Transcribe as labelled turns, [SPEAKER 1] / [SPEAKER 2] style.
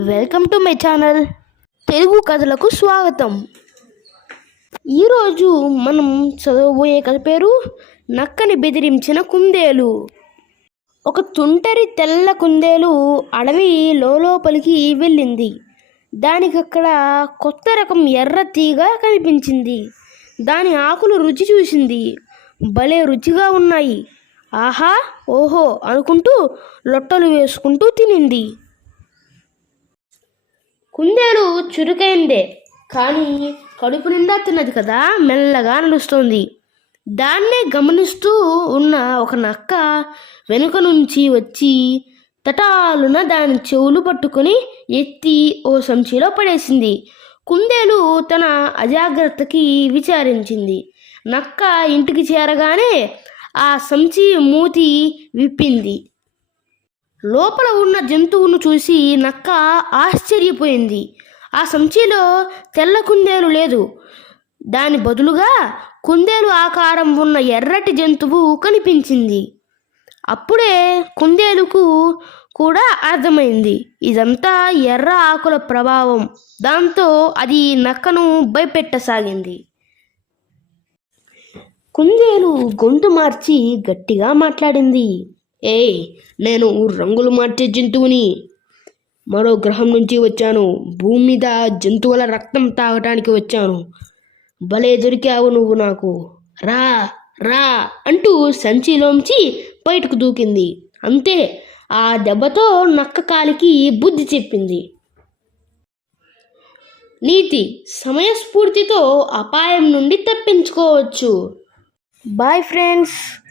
[SPEAKER 1] Welcome to my channel. Telugu కథలకు స్వాగతం. ఈరోజు మనం చదవబోయే కథ పేరు నక్కని బెదిరించిన కుందేలు. ఒక తుంటరి తెల్ల కుందేలు అడవి లోపలికి వెళ్ళింది. దానికి అక్కడ కొత్త రకం ఎర్ర తీగ కనిపించింది. దాని ఆకులు రుచి చూసింది. భలే రుచిగా ఉన్నాయి. ఆహా ఓహో అనుకుంటూ లొట్టలు వేసుకుంటూ తినింది. కుందేలు చురుకైందే కానీ కడుపు నిండా తిన్నది కదా మెల్లగా నడుస్తోంది. దాన్నే గమనిస్తూ ఉన్న ఒక నక్క వెనుక నుంచి వచ్చి తటాలున దాని చెవులు పట్టుకొని ఎత్తి ఓ సంచిలో పడేసింది. కుందేలు తన అజాగ్రత్తకి విచారించింది. నక్క ఇంటికి చేరగానే ఆ సంచి మూతి విప్పింది. లోపల ఉన్న జంతువును చూసి నక్క ఆశ్చర్యపోయింది. ఆ సంచిలో తెల్ల కుందేలు లేదు. దాని బదులుగా కుందేలు ఆకారం ఉన్న ఎర్రటి జంతువు కనిపించింది. అప్పుడే కుందేలుకు కూడా అర్థమైంది. ఇదంతా ఎర్ర ఆకుల ప్రభావం. దాంతో అది నక్కను భయపెట్టసాగింది. కుందేలు గొంతు మార్చి గట్టిగా మాట్లాడింది. ఏయ్ నేను రంగులు మార్చే జంతువుని. మరో గ్రహం నుంచి వచ్చాను. భూమి మీద జంతువుల రక్తం తాగటానికి వచ్చాను. భలే దొరికావు నువ్వు నాకు. రా రా అంటూ సంచిలోంచి బయటకు దూకింది. అంతే ఆ దెబ్బతో నక్క కాలికి బుద్ధి చెప్పింది. నీతి సమయస్ఫూర్తితో అపాయం నుండి తప్పించుకోవచ్చు. Bye friends